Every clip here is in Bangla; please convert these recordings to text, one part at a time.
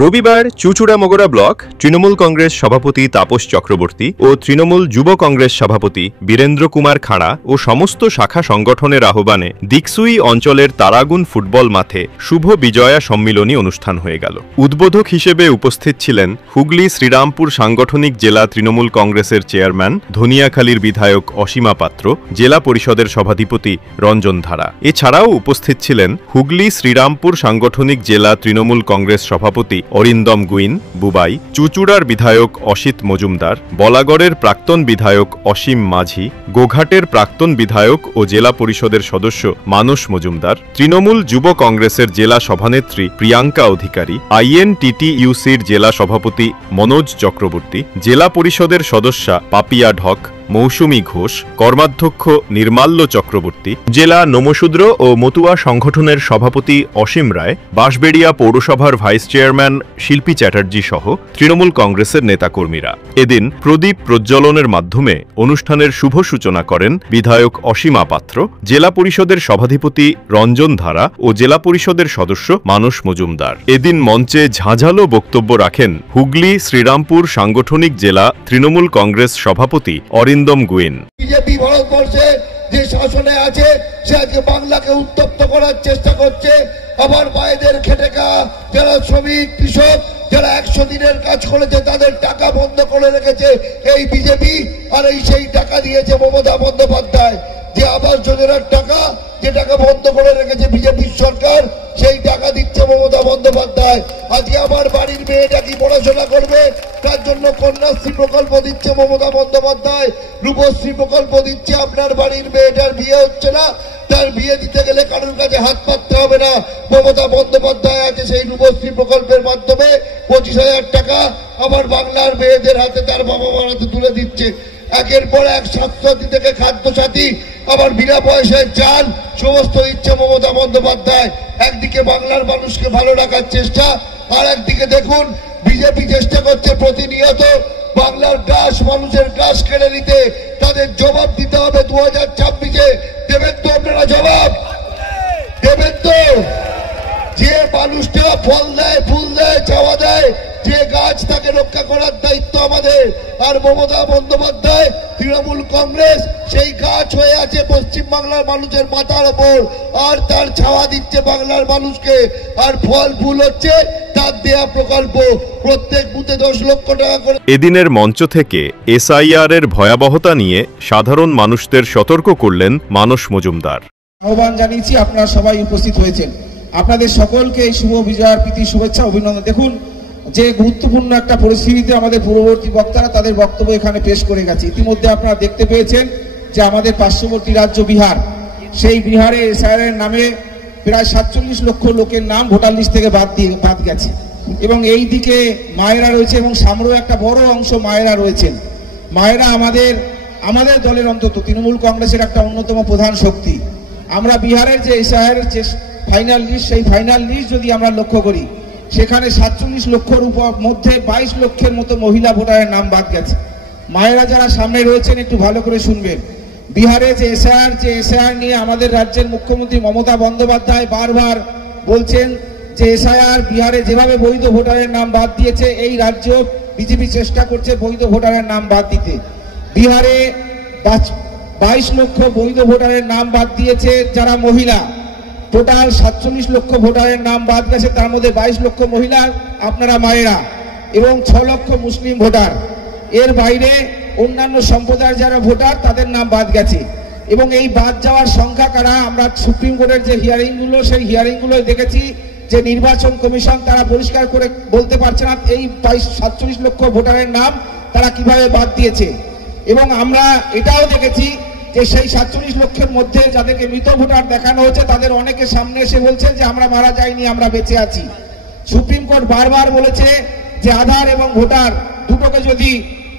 রবিবার চুঁচুড়া ব্লক তৃণমূল কংগ্রেস সভাপতি তাপস চক্রবর্তী ও তৃণমূল যুব কংগ্রেস সভাপতি বীরেন্দ্র কুমার খাঁড়া ও সমস্ত শাখা সংগঠনের আহ্বানে দিকসুই অঞ্চলের তারাগুন ফুটবল মাঠে শুভ বিজয়া সম্মিলনী অনুষ্ঠান হয়ে গেল। উদ্বোধক হিসেবে উপস্থিত ছিলেন হুগলি শ্রীরামপুর সাংগঠনিক জেলা তৃণমূল কংগ্রেসের চেয়ারম্যান ধনিয়াখালীর বিধায়ক অসীমা পাত্র, জেলা পরিষদের সভাধিপতি রঞ্জন ধারা। এছাড়াও উপস্থিত ছিলেন হুগলি শ্রীরামপুর সাংগঠনিক জেলা তৃণমূল কংগ্রেস সভাপতি অরিন্দম গুইন বুবাই, চুঁচুড়ার বিধায়ক অসিত মজুমদার, বলাগড়ের প্রাক্তন বিধায়ক অসীম মাঝি, গোঘাটের প্রাক্তন বিধায়ক ও জেলা পরিষদের সদস্য মানস মজুমদার, তৃণমূল যুব কংগ্রেসের জেলা সভানেত্রী প্রিয়াঙ্কা অধিকারী, INTTUCর জেলা সভাপতি মনোজ চক্রবর্তী, জেলা পরিষদের সদস্যা পাপিয়া ঢক, মৌসুমী ঘোষ, কর্মাধ্যক্ষ নির্মাল্য চক্রবর্তী, জেলা নমশূদ্র ও মতুয়া সংগঠনের সভাপতি অসীম রায়, বাঁশবেড়িয়া পৌরসভার ভাইস চেয়ারম্যান শিল্পী চ্যাটার্জি সহ তৃণমূল কংগ্রেসের নেতাকর্মীরা এদিন প্রদীপ প্রজ্বলনের মাধ্যমে অনুষ্ঠানের শুভ সূচনা করেন বিধায়ক অসীমা পাত্র, জেলা পরিষদের সভাধিপতি রঞ্জন ধারা ও জেলা পরিষদের সদস্য মানস মজুমদার। এদিন মঞ্চে ঝাঁঝালো বক্তব্য রাখেন হুগলি শ্রীরামপুর সাংগঠনিক জেলা তৃণমূল কংগ্রেস সভাপতি অরিন্দম গুইন। বিজেপি ভারতবর্ষে যে শাসনে আছে সে আজকে বাংলাকে উত্তপ্ত করার চেষ্টা করছে। আবার মায়েদের খেটে খাওয়া যারা শ্রমিক, কৃষক, যারা 100 দিনের কাজ করেছে তাদের টাকা বন্ধ করে রেখেছে এই বিজেপি। আর এই সেই টাকা দিয়েছে মমতা বন্দ্যোপাধ্যায়, যে আবাস যোজনার টাকা, যে টাকা বন্ধ করে রেখেছে বিজেপির সরকার, সেই টাকা দিচ্ছে মমতা বন্দ্যোপাধ্যায়। আজকে আমার বাড়ির মেয়েটা কি পড়াশোনা করবে, তার জন্য কন্যাশ্রী প্রকল্প দিচ্ছে মমতা বন্দ্যোপাধ্যায়, রূপশ্রী প্রকল্প দিচ্ছে। আপনার বাড়ির মেয়েটার বিয়ে হচ্ছে না, তার বিয়ে দিতে গেলে কারোর কাছে হাত পাততে হবে না। মমতা বন্দ্যোপাধ্যায় আছে সেই রূপশ্রী প্রকল্পের মাধ্যমে 25,000 টাকা আমার বাংলার মেয়েদের হাতে, তার বাবা মার হাতে তুলে দিচ্ছে। একের পর এক স্বাস্থ্যসাথী থেকে খাদ্যসাথী, আবার বিনা পয়সায় চাল, সমস্ত দিচ্ছে মমতা বন্দ্যোপাধ্যায়। একদিকে বাংলার মানুষকে ভালো রাখার চেষ্টা, আর একদিকে দেখুন বিজেপি চেষ্টা করছে প্রতিনিয়ত বাংলার গ্রাস, মানুষের গ্রাস কেড়ে নিতে। তাদের জবাব দিতে হবে 2026-এ। দেবেন তো আপনারা জবাব? দেবেন তো? যে মানুষটা ফল দেয়, ফুল দেয়, চাওয়া দেয়, যে গাছ, তাকে রক্ষা করার দায়িত্ব আমাদের। আর মমতা বন্দ্যোপাধ্যায়, তৃণমূল কংগ্রেস সেই গাছ হয়ে আছে পশ্চিম বাংলার মানুষের মাথার ওপর, আর তার ছাওয়া দিচ্ছে বাংলার মানুষকে। আর ফল ফুল হচ্ছে তার দেয়া প্রকল্প, প্রত্যেক বুথে 10 লক্ষ টাকা করে। এদিনের মঞ্চ থেকে SIR এর ভয়াবহতা নিয়ে সাধারণ মানুষদের সতর্ক করলেন মানস মজুমদার। আহ্বান জানিয়েছি, আপনারা সবাই উপস্থিত হয়েছেন। আপনাদের সকলকে এই শুভ বিজয়ার প্রীতি শুভেচ্ছা, অভিনন্দন। দেখুন যে গুরুত্বপূর্ণ একটা পরিস্থিতিতে আমাদের পূর্ববর্তী বক্তারা তাদের বক্তব্য এখানে পেশ করে গেছে। ইতিমধ্যে আপনারা দেখতে পেয়েছেন যে আমাদের পার্শ্ববর্তী রাজ্য বিহার, সেই বিহারে SIR এর নামে প্রায় 47 লক্ষ লোকের নাম ভোটার লিস্ট থেকে বাদ গেছে। এবং এই দিকে মায়েরা রয়েছে, এবং সামনেও একটা বড় অংশ মায়েরা রয়েছেন। মায়েরা আমাদের দলের, অন্তত তৃণমূল কংগ্রেসের একটা অন্যতম প্রধান শক্তি। আমরা বিহারের যে SIR এর যে ফাইনাল লিস্ট, সেই ফাইনাল লিস্ট যদি আমরা লক্ষ্য করি, সেখানে 47 লক্ষের মধ্যে 22 লক্ষের মতো মহিলা ভোটারের নাম বাদ গেছে। মায়েরা যারা সামনে রয়েছেন একটু ভালো করে শুনবেন। বিহারে যে SIR নিয়ে আমাদের রাজ্যের মুখ্যমন্ত্রী মমতা বন্দ্যোপাধ্যায় বারবার বলছেন যে SIR বিহারে যেভাবে বৈধ ভোটারের নাম বাদ দিয়েছে, এই রাজ্য বিজেপি চেষ্টা করছে বৈধ ভোটারের নাম বাদ দিতে। বিহারে 22 লক্ষ বৈধ ভোটারের নাম বাদ দিয়েছে যারা মহিলা। টোটাল 47 লক্ষ ভোটারের নাম বাদ গেছে, তার মধ্যে 22 লক্ষ মহিলা, আপনারা মায়েরা, এবং 6 লক্ষ মুসলিম ভোটার। এর বাইরে অন্যান্য সম্প্রদায়ের যারা ভোটার তাদের নাম বাদ গেছে। এবং এই বাদ যাওয়ার সংখ্যা কারা, আমরা সুপ্রিম কোর্টের যে হিয়ারিংগুলো, সেই হিয়ারিংগুলো দেখেছি যে নির্বাচন কমিশন তারা পরিষ্কার করে বলতে পারছে না এই 47 লক্ষ ভোটারের নাম তারা কিভাবে বাদ দিয়েছে। এবং আমরা এটাও দেখেছি যে সেই 47 লক্ষের মধ্যে যাদেরকে মৃত ভোটার দেখানো হচ্ছে, তাদের অনেকে সামনে এসে বলছে যে আমরা মারা যাইনি, আমরা বেঁচে আছি। সুপ্রিম কোর্ট বারবার বলেছে যে আধার এবং ভোটার দুটোকে যদি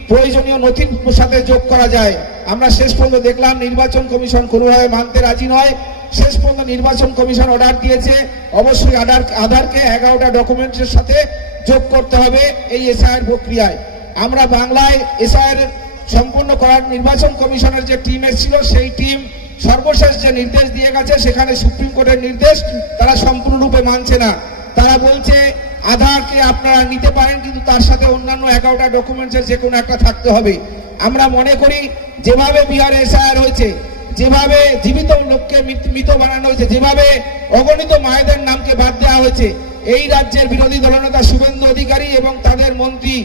প্রয়োজনীয় নথির সাথে যোগ করা যায়। আমরা শেষ পর্যন্ত দেখলাম নির্বাচন কমিশন কোনোভাবে মানতে রাজি নয়। শেষ পর্যন্ত নির্বাচন কমিশন অর্ডার দিয়েছে অবশ্যই আধারকে 11টা ডকুমেন্টের সাথে যোগ করতে হবে এই SIR প্রক্রিয়ায়। আমরা বাংলায় SIR সম্পূর্ণ করার নির্বাচন কমিশনের যে টিম এসেছিল, সেই টিম সর্বশেষ যে নির্দেশ দিয়ে গেছে, সেখানে সুপ্রিম কোর্টের নির্দেশ তারা সম্পূর্ণরূপে মানছে না। তারা বলছে আধারকে আপনারা নিতে পারেন, কিন্তু তার সাথে অন্যান্য 11টা ডকুমেন্টসের যে কোনো একটা থাকতে হবে। আমরা মনে করি যেভাবে বিহারে এসআইআর হয়েছে, যেভাবে জীবিত লোককে মৃত বানানো হয়েছে, যেভাবে অগণিত মায়েদের নামকে বাদ দেওয়া হয়েছে, এই রাজ্যের বিরোধী দলনেতা শুভেন্দু অধিকারী এবং তাদের মন্ত্রী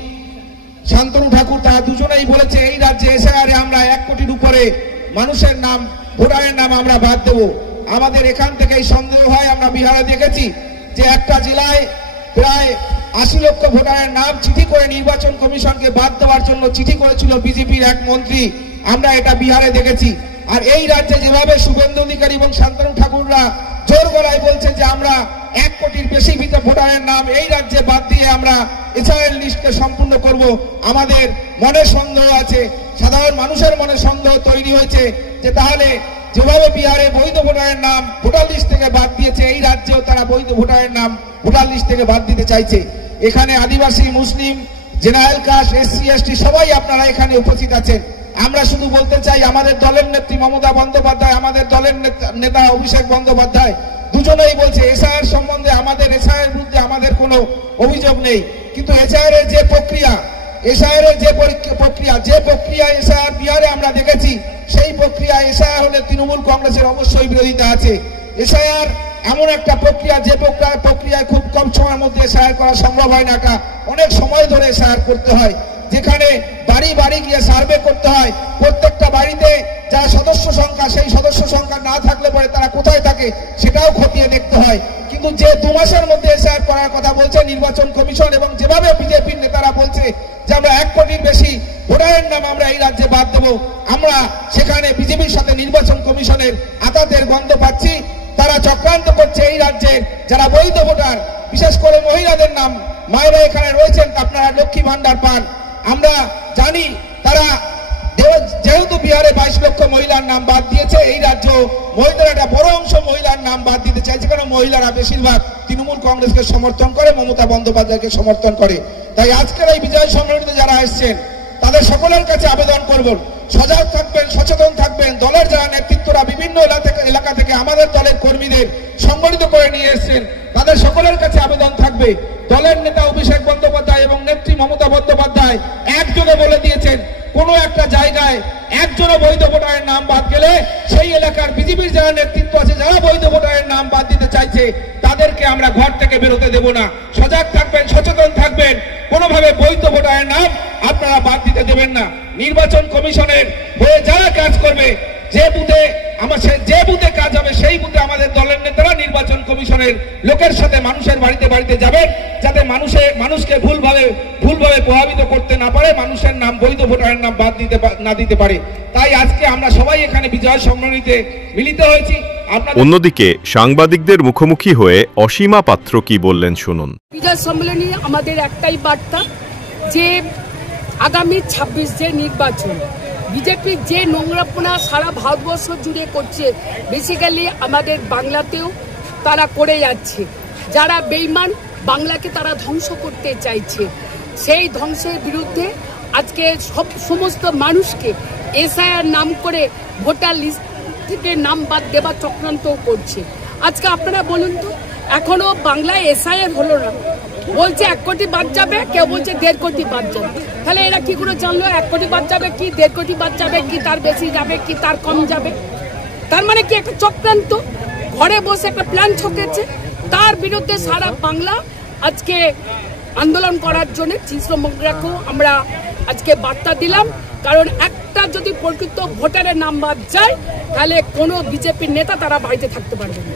শান্তনু ঠাকুর তারা দুজনেই বলেছে এই রাজ্যে এসআইআরে আমরা 1 কোটির উপরে মানুষের নাম, ভোটারের নাম আমরা বাদ দেব। আমাদের এখান থেকেই সন্দেহ হয়, আমরা বিহারে দেখেছি যে একটা জেলায় প্রায় 80 লক্ষ ভোটারের নাম চিঠি করে নির্বাচন কমিশনকে বাদ দেওয়ার জন্য চিঠি করেছিল বিজেপির এক মন্ত্রী, আমরা এটা বিহারে দেখেছি। আর এই রাজ্যে যেভাবে শুভেন্দু অধিকারী এবং শান্তনু ঠাকুররা জোর গলায় বলছে যে আমরা 1 কোটির বেশি ভোটারের নাম এই রাজ্যে বাদ দিয়ে আমরা এসআইআর লিস্টকে সম্পূর্ণ করব, আমাদের মনে সন্দেহ আছে, সাধারণ মানুষের মনে সন্দেহ তৈরি হয়েছে যে তাহলে যেভাবে বিহারে বৈধ ভোটারের নাম ভোটার লিস্ট থেকে বাদ দিয়েছে, এই রাজ্যেও তারা বৈধ ভোটারের নাম ভোটার লিস্ট থেকে বাদ দিতে চাইছে। এখানে আদিবাসী, মুসলিম, জেনারেল কাস্ট, এসসি, এসটি সবাই আপনারা এখানে উপস্থিত আছেন। আমরা শুধু বলতে চাই আমাদের দলের নেত্রী মমতা বন্দ্যোপাধ্যায়, আমাদের দলের নেতা অভিষেক বন্দ্যোপাধ্যায় দুজনেই বলছে এসআইআর সম্বন্ধে, আমাদের এসআইআর বিরুদ্ধে আমাদের কোনো অভিযোগ নেই, কিন্তু এসআইআর এর যে প্রক্রিয়া, যে প্রক্রিয়া এসআইআর বিহারে আমরা দেখেছি, সেই প্রক্রিয়া এসআইআর হলে তৃণমূল কংগ্রেসের অবশ্যই বিরোধিতা আছে। এসআইআর এমন একটা প্রক্রিয়া যে প্রক্রিয়ায় খুব কম সময়ের মধ্যে এসআইআর করা সম্ভব হয় না, অনেক সময় ধরে এসআইআর করতে হয়, যেখানে বাড়ি বাড়ি গিয়ে সার্ভে করতে হয়, প্রত্যেকটা বাড়িতে যারা সদস্য সংখ্যা, সেই সদস্য সংখ্যা না থাকলে পরে তারা কোথায় থাকে সেটাও খতিয়ে দেখতে হয়। কিন্তু যে 2 মাসের মধ্যে এসআইআর করার কথা বলছে নির্বাচন কমিশন, এবং যেভাবে বিজেপির নেতারা বলছে যে আমরা 1 কোটির বেশি ভোটারের নাম আমরা এই রাজ্যে বাদ দেব, আমরা সেখানে বিজেপির সাথে নির্বাচন কমিশনের আতাতের গন্ধ পাচ্ছি। তারা চক্রান্ত করছে এই রাজ্যে যারা বৈধ ভোটার, বিশেষ করে মহিলাদের নাম, মায়েরা এখানে রয়েছেন, আপনারা লক্ষ্মী ভান্ডার পান, আমরা জানি তারা যেহেতু বিহারে 22 লক্ষ মহিলার নাম বাদ দিয়েছে, এই রাজ্য মহিলারা একটা বড় অংশ মহিলার নাম বাদ দিতে চাইছে, কারণ মহিলারা বেশিরভাগ তৃণমূল কংগ্রেসকে সমর্থন করে, মমতা বন্দ্যোপাধ্যায়কে সমর্থন করে। তাই আজকের এই বিজয় সম্মেলনে যারা এসেছেন তাদের সকলের কাছে আবেদন করব, সজাগ থাকবেন, সচেতন থাকবেন। দলের যারা নেতৃত্বরা বিভিন্ন এলাকা থেকে আমাদের দলের কর্মীদের সংগঠিত করে নিয়ে এসেছেন, তাদের সকলের কাছে আবেদন থাকবে, দলের নেতা অভিষেক বন্দ্যোপাধ্যায় এবং নেত্রী মমতা বন্দ্যোপাধ্যায় একযোগে বলে দিয়েছেন কোনো একটা জায়গায় একজনও বৈধ ভোটারের নাম বাদ গেলে সেই এলাকার বিজেপির যারা নেতৃত্ব আছে, যারা বৈধ ভোটারের নাম বাদ দিতে চাইছে, তাদেরকে আমরা ঘর থেকে বেরোতে দেব না। সজাগ থাকবেন, সচেতন থাকবেন, কোনোভাবে বৈধ ভোটারের নাম আপনারা বাদ দিতে দেবেন না। নির্বাচন কমিশনের হয়ে যারা কাজ করবে, যে বুথে কাজ হবে সেই বুথে আমাদের দলের নেতারা নির্বাচন কমিশনের লোকের সাথে মানুষের বাড়িতে বাড়িতে যাবেন, যাতে মানুষকে ভুলভাবে প্রভাবিত করতে না পারে, মানুষের নাম বৈধ ভোটারের নাম বাদ দিতে পারে। তাই আজকে আমরা সবাই এখানে বিজয় সম্মেলনীতে মিলিত হয়েছি। অন্যদিকে সাংবাদিকদের মুখোমুখি হয়ে অসীমা পাত্র কি বললেন শুনুন। বিজয় সম্মেলনী আমাদের একটাই বার্তা যে আগামী 26 যে নির্বাচন, বিজেপি যে নোংরাপনা সারা ভারতবর্ষ জুড়ে করছে, বেসিক্যালি আমাদের বাংলাতেও তারা করে যাচ্ছে। যারা বেঈমান, বাংলাকে তারা ধ্বংস করতে চাইছে, সেই ধ্বংসের বিরুদ্ধে আজকে সমস্ত মানুষকে এসআইআর নাম করে ভোটার লিস্ট থেকে নাম বাদ দেবার চক্রান্ত করছে। আজকে আপনারা বলুন তো, এখনো বাংলায় এসআইআর হলো না, বলছে 1 কোটি বাদ যাবে, কেউ বলছে 1.5 কোটি বাদ যাবে। তাহলে এরা কি করে জানলো 1 কোটি বাদ যাবে কি 1.5 কোটি বাদ যাবে, কি তার বেশি যাবে কি তার কম যাবে? তার মানে কি একটা চক্রান্ত, ঘরে বসে একটা প্ল্যান ছকেছে, তার বিরুদ্ধে সারা বাংলা আজকে আন্দোলন করার জন্য তৃণমূলকেও আমরা আজকে বার্তা দিলাম। কারণ একটা যদি প্রকৃত ভোটারের নাম বাদ যায়, তাহলে কোনো বিজেপির নেতা তারা বাড়িতে থাকতে পারবে না।